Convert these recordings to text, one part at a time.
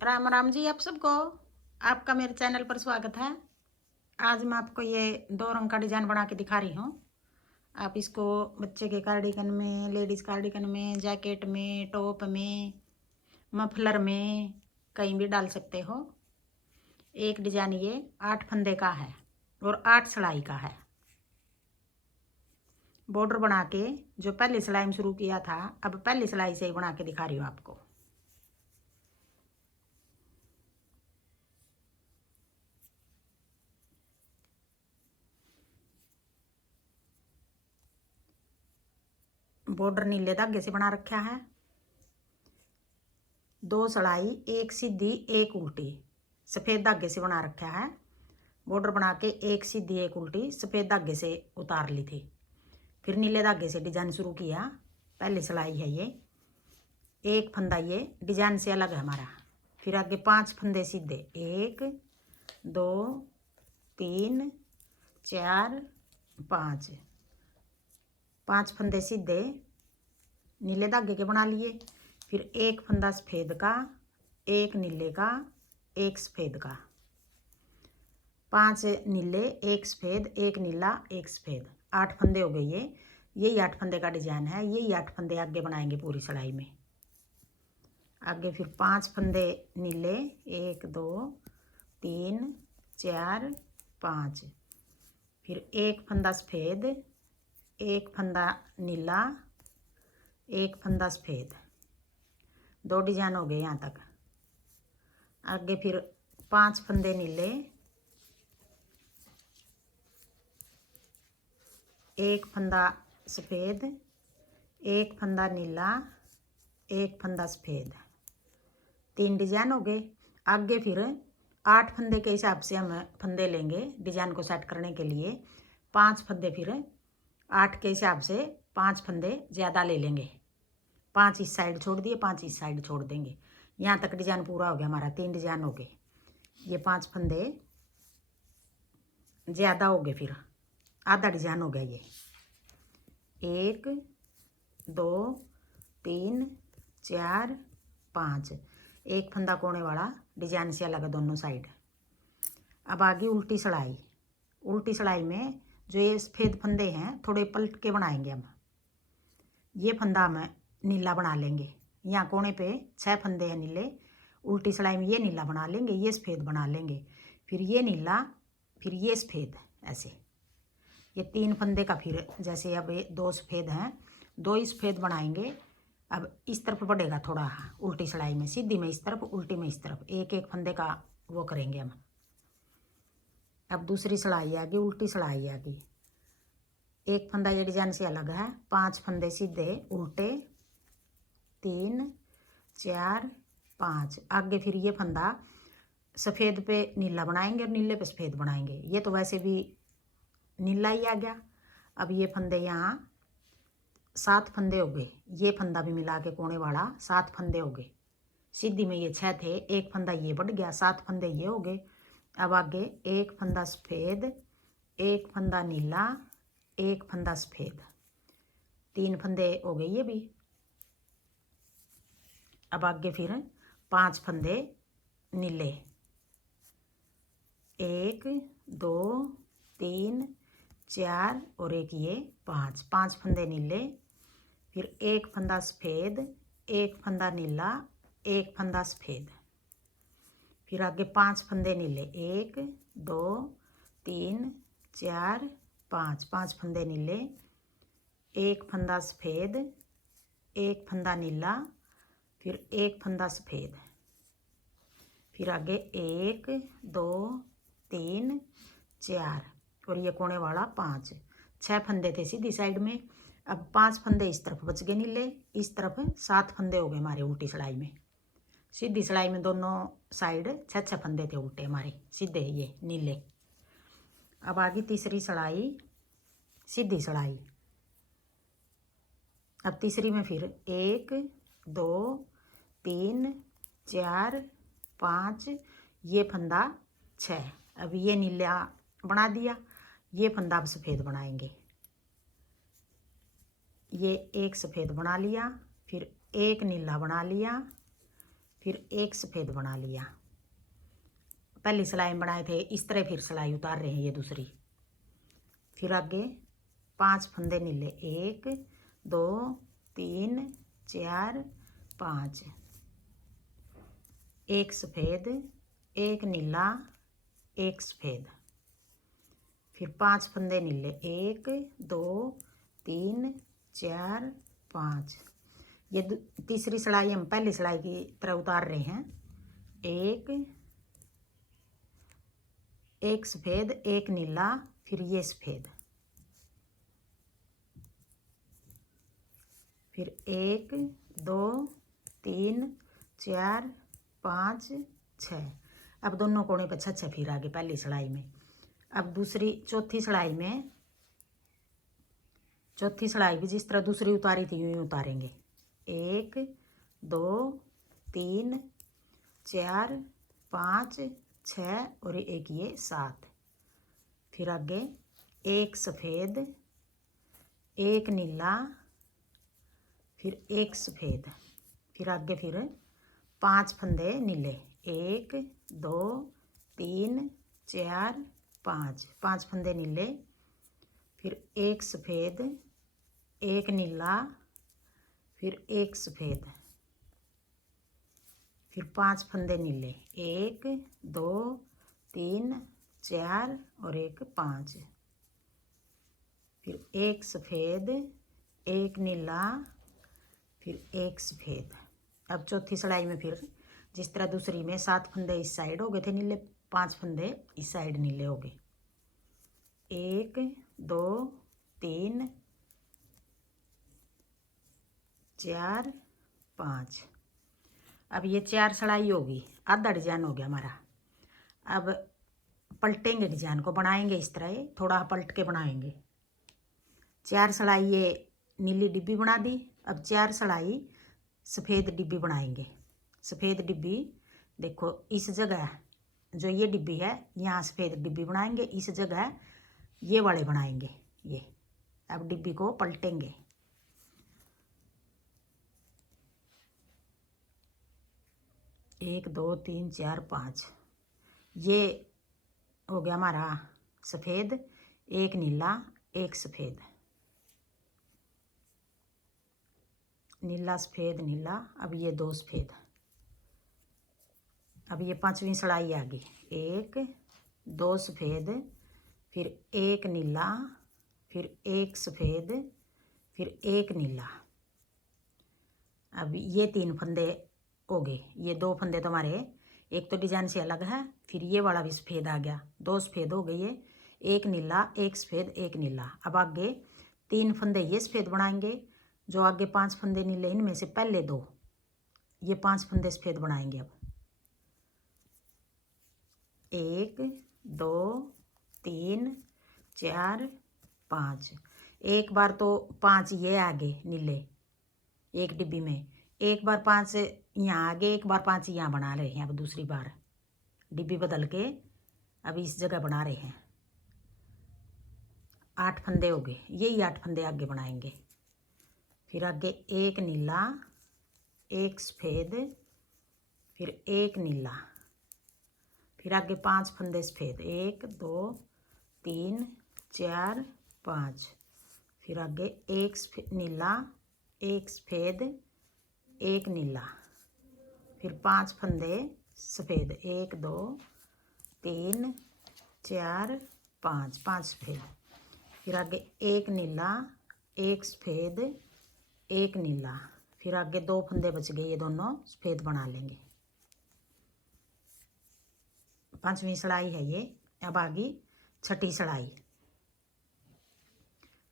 राम राम जी आप सबको। आपका मेरे चैनल पर स्वागत है। आज मैं आपको ये 2 रंग का डिजाइन बना के दिखा रही हूँ। आप इसको बच्चे के कार्डिगन में, लेडीज कार्डिगन में, जैकेट में, टॉप में, मफलर में कहीं भी डाल सकते हो। एक डिजाइन ये 8 फंदे का है और 8 सिलाई का है। बॉर्डर बना के जो पहली सिलाई में शुरू किया था, अब पहली सिलाई से ही बना के दिखा रही हूँ आपको। बॉर्डर नीले धागे से बना रखा है। 2 सिलाई, एक सीधी एक उल्टी, सफ़ेद धागे से बना रखा है। बॉर्डर बना के एक सीधी एक उल्टी सफ़ेद धागे से उतार ली थी। फिर नीले धागे से डिजाइन शुरू किया। पहली सिलाई है ये। एक फंदा ये डिजाइन से अलग है हमारा। फिर आगे 5 फंदे सीधे, 1 2 3 4 5, 5 फंदे सीधे नीले धागे के बना लिए। फिर एक फंदा सफ़ेद का, एक नीले का, एक सफ़ेद का, 5 नीले, एक सफ़ेद, एक नीला, एक सफ़ेद, 8 फंदे हो गए ये। यही 8 फंदे का डिजाइन है। यही 8 फंदे आगे बनाएंगे पूरी सिलाई में। आगे फिर 5 फंदे नीले, 1 2 3 4 5, फिर एक फंदा सफ़ेद, एक फंदा नीला, एक फंदा सफ़ेद, 2 डिजाइन हो गए यहाँ तक। आगे फिर 5 फंदे नीले, एक फंदा सफ़ेद, एक फंदा नीला, एक फंदा सफ़ेद, 3 डिजाइन हो गए। आगे फिर 8 फंदे के हिसाब से हम फंदे लेंगे डिजाइन को सेट करने के लिए। 5 फंदे फिर 8 के हिसाब से 5 फंदे ज़्यादा ले लेंगे। 5 इस साइड छोड़ दिए, 5 इस साइड छोड़ देंगे। यहाँ तक डिजाइन पूरा हो गया हमारा। 3 डिजाइन हो गए। ये 5 फंदे ज़्यादा हो गए। फिर आधा डिजाइन हो गया ये। 1 2 3 4 5, एक फंदा कोने वाला डिजाइन से अलग है दोनों साइड। अब आगे उल्टी सिलाई। उल्टी सिलाई में जो ये सफ़ेद फंदे हैं थोड़े पलट के बनाएंगे हम। ये फंदा हम नीला बना लेंगे। यहाँ कोने पे 6 फंदे हैं नीले। उल्टी सिलाई में ये नीला बना लेंगे, ये सफ़ेद बना लेंगे, फिर ये नीला, फिर ये सफ़ेद, ऐसे ये 3 फंदे का। फिर जैसे अब ये 2 सफ़ेद हैं, 2 ही सफ़ेद बनाएंगे। अब इस तरफ बढ़ेगा थोड़ा उल्टी सिलाई में, सीधी में इस तरफ, उल्टी में इस तरफ, एक एक फंदे का वो करेंगे हम। अब दूसरी सिलाई आ गई, उल्टी सिलाई आ गई। एक फंदा ये डिजाइन से अलग है। 5 फंदे सीधे उल्टे, 3 4 5। आगे फिर ये फंदा सफ़ेद पे नीला बनाएंगे और नीले पे सफ़ेद बनाएंगे। ये तो वैसे भी नीला ही आ गया। अब ये फंदे यहाँ 7 फंदे हो गए। ये फंदा भी मिला के कोने वाला 7 फंदे हो गए। सीधी में ये 6 थे, एक फंदा ये बढ़ गया, 7 फंदे ये हो गए। अब आगे एक फंदा सफ़ेद, एक फंदा नीला, एक फंदा सफ़ेद, 3 फंदे हो गए ये भी। अब आगे फिर 5 फंदे नीले, 1 2 3 4 और एक ये 5, 5 फंदे नीले। फिर एक फंदा सफ़ेद, एक फंदा नीला, एक फंदा सफ़ेद, फिर आगे 5 फंदे नीले, 1 2 3 4 5, 5 फंदे नीले, एक फंदा सफ़ेद, एक फंदा नीला, फिर एक फंदा सफ़ेद, फिर आगे 1 2 3 4 और ये कोने वाला 5। 6 फंदे थे सीधी साइड में। अब 5 फंदे इस तरफ बच गए नीले, इस तरफ 7 फंदे हो गए हमारे उल्टी सिलाई में। सीधी सिलाई में दोनों साइड 6 फंदे थे उल्टे हमारे सीधे ये नीले। अब आगे तीसरी सिलाई, सीधी सिलाई। अब तीसरी में फिर 1 2 3 4 5, ये फंदा 6। अब ये नीला बना दिया। ये फंदा अब सफ़ेद बनाएंगे। ये एक सफ़ेद बना लिया, फिर एक नीला बना लिया, फिर एक सफ़ेद बना लिया। पहली सिलाई में बनाए थे इस तरह, फिर सिलाई उतार रहे हैं ये दूसरी। फिर आगे 5 फंदे नीले, 1 2 3 4 5, एक सफ़ेद, एक नीला, एक सफ़ेद। फिर 5 फंदे नीले, 1 2 3 4 5। ये तीसरी सिलाई हम पहली सिलाई की तरह उतार रहे हैं। एक सफ़ेद, एक नीला, फिर ये सफ़ेद, फिर 1 2 3 4 5 6। अब दोनों कोने पर 6 फिर आगे पहली सिलाई में। अब चौथी सिलाई भी जिस तरह दूसरी उतारी थी यूं ही उतारेंगे। 1 2 3 4 5 6 और एक ये 7। फिर आगे एक सफ़ेद, एक नीला, फिर एक सफ़ेद। फिर आगे फिर 5 फंदे नीले, 1 2 3 4 5, 5 फंदे नीले, फिर एक सफ़ेद, एक नीला, फिर एक सफ़ेद, फिर 5 फंदे नीले, 1 2 3 4 और एक 5, फिर एक सफ़ेद, एक नीला, फिर एक सफ़ेद। अब चौथी सिलाई में फिर जिस तरह दूसरी में 7 फंदे इस साइड हो गए थे नीले, 5 फंदे इस साइड नीले हो गए। 1 2 3 4 5। अब ये 4 सिलाई होगी, आधा डिजाइन हो गया हमारा। अब पलटेंगे, डिजाइन को बनाएंगे इस तरह, थोड़ा पलट के बनाएंगे। 4 सिलाई ये नीली डिब्बी बना दी। अब 4 सिलाई सफ़ेद डिब्बी बनाएंगे। सफ़ेद डिब्बी देखो इस जगह जो ये डिब्बी है यहाँ सफ़ेद डिब्बी बनाएंगे, इस जगह ये वाले बनाएंगे ये। अब डिब्बी को पलटेंगे। एक 2 3 4 5, ये हो गया हमारा सफ़ेद, एक नीला, एक सफ़ेद, नीला सफ़ेद नीला। अब ये 2 सफ़ेद। अब ये 5वीं सिलाई आ गई, 1 2 सफ़ेद, फिर एक नीला, फिर एक सफ़ेद, फिर एक नीला। अब ये 3 फंदे हो गए। ये 2 फंदे तो हमारे एक तो डिजाइन से अलग है, फिर ये वाला भी सफ़ेद आ गया, 2 सफ़ेद हो गए। ये एक नीला, एक सफ़ेद, एक नीला। अब आगे 3 फंदे ये सफ़ेद बनाएंगे। जो आगे 5 फंदे नीले इनमें से पहले 2 ये 5 फंदे सफ़ेद बनाएंगे। अब 1 2 3 4 5। एक बार तो 5 ये आगे नीले एक डिब्बी में, एक बार 5 यहाँ आगे, एक बार 5 यहाँ बना रहे हैं। अब दूसरी बार डिब्बी बदल के अब इस जगह बना रहे हैं। 8 फंदे हो गए, यही 8 फंदे आगे बनाएंगे। फिर आगे एक नीला, एक सफ़ेद, फिर एक नीला, फिर आगे 5 फंदे सफ़ेद, 1 2 3 4 5। फिर आगे एक नीला, एक सफ़ेद, एक नीला, फिर 5 फंदे सफ़ेद, 1 2 3 4 5, 5 सफ़ेद। फिर आगे एक नीला, एक सफ़ेद, एक नीला, फिर आगे 2 फंदे बच गए, ये दोनों सफ़ेद बना लेंगे। 5वीं सिलाई है ये। अब आ गई 6ठी सिलाई।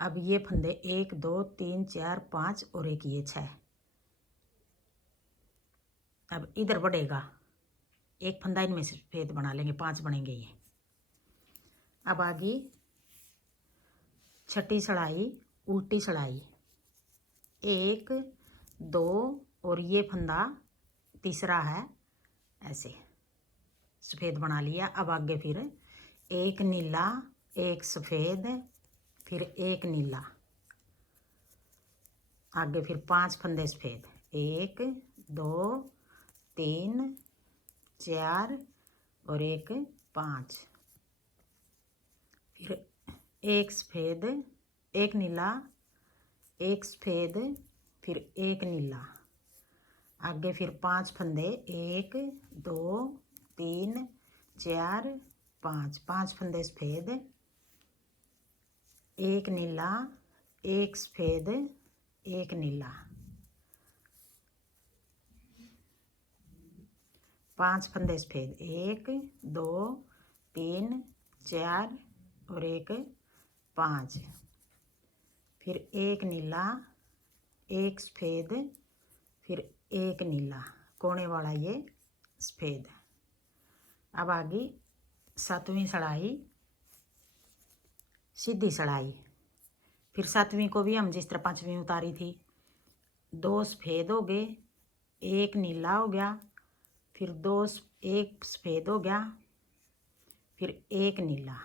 अब ये फंदे 1 2 3 4 5 और एक ये 6। अब इधर बढ़ेगा, एक फंदा इनमें से सफ़ेद बना लेंगे, 5 बनेंगे ये। अब आ गई 6ठी सिलाई, उल्टी सिलाई। 1 2 और ये फंदा तीसरा है, ऐसे सफ़ेद बना लिया। अब आगे फिर एक नीला, एक सफ़ेद, फिर एक नीला, आगे फिर 5 फंदे सफ़ेद, 1 2 3 4 और एक 5। फिर एक सफ़ेद, एक नीला, एक सफ़ेद, फिर एक नीला। आगे फिर 5 फंदे, 1 2 3 4 5, 5 फंदे सफ़ेद, एक नीला, एक सफ़ेद, एक नीला। 5 फंदे सफ़ेद, 1 2 3 4 और एक 5। फिर एक नीला, एक सफ़ेद, फिर एक नीला, कोने वाला ये सफ़ेद। अब आगे 7वीं सड़ाई, सीधी सड़ाई। फिर 7वीं को भी हम जिस तरह 5वीं उतारी थी, 2 सफ़ेद हो गए, एक नीला हो गया, फिर एक सफ़ेद हो गया, फिर एक नीला,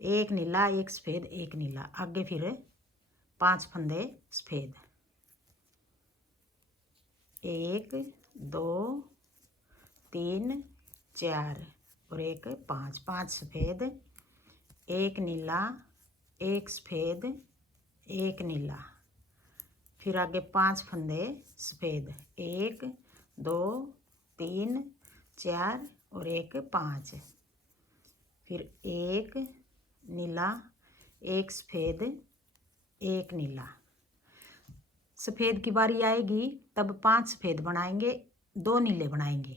एक नीला, एक सफ़ेद, एक नीला। आगे फिर 5 फंदे सफ़ेद, 1 2 3 4 और एक 5, 5 सफ़ेद, एक नीला, एक सफ़ेद, एक नीला। फिर आगे 5 फंदे सफ़ेद, 1 2 3 4 और एक 5। फिर एक नीला, एक सफ़ेद, एक नीला। सफ़ेद की बारी आएगी तब 5 सफ़ेद बनाएंगे, 2 नीले बनाएंगे।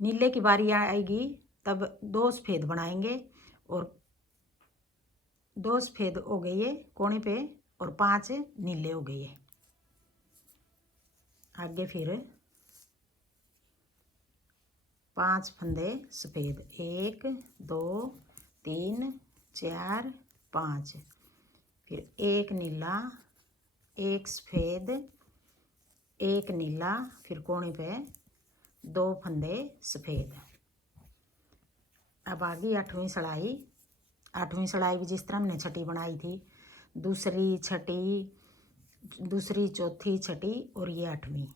नीले की बारी आएगी तब 2 सफ़ेद बनाएंगे और 2 सफ़ेद हो गए ये कोने पे और 5 नीले हो गए। आगे फिर 5 फंदे सफ़ेद, 1 2 3 4 5। फिर एक नीला, एक सफ़ेद, एक नीला, फिर कोने पे 2 फंदे सफ़ेद। अब आगे 8वीं सड़ाई। 8वीं सड़ाई भी जिस तरह हमने छठी बनाई थी, दूसरी छठी, दूसरी चौथी छठी और ये 8वीं।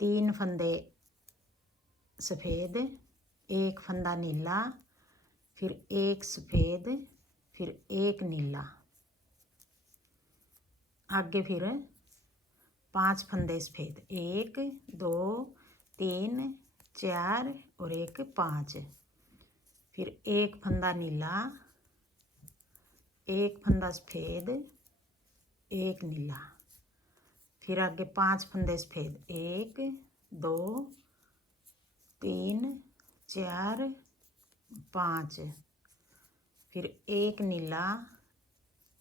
3 फंदे सफ़ेद, एक फंदा नीला, फिर एक सफ़ेद, फिर एक नीला। आगे फिर 5 फंदे सफ़ेद, 1 2 3 4 और एक 5। फिर एक फंदा नीला, एक फंदा सफ़ेद, एक नीला। फिर आगे 5 फंदे सफ़ेद, 1 2 3 4 5। फिर एक नीला,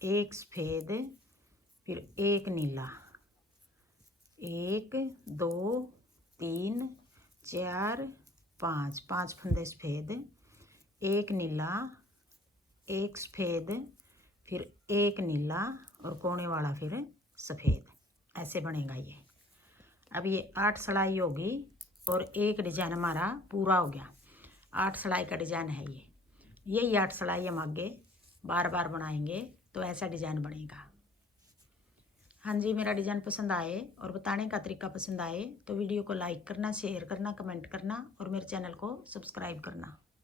एक सफ़ेद, फिर एक नीला, 1 2 3 4 5, 5 फंदे सफ़ेद, एक नीला, एक सफ़ेद, फिर एक नीला और कोने वाला फिर सफ़ेद। ऐसे बनेगा ये। अब ये 8 सड़ाई होगी और एक डिजाइन हमारा पूरा हो गया। 8 सड़ाई का डिजाइन है ये। यही 8 सड़ाई हम आगे बार बार बनाएंगे तो ऐसा डिजाइन बनेगा। हाँ जी, मेरा डिजाइन पसंद आए और बताने का तरीका पसंद आए तो वीडियो को लाइक करना, शेयर करना, कमेंट करना और मेरे चैनल को सब्सक्राइब करना।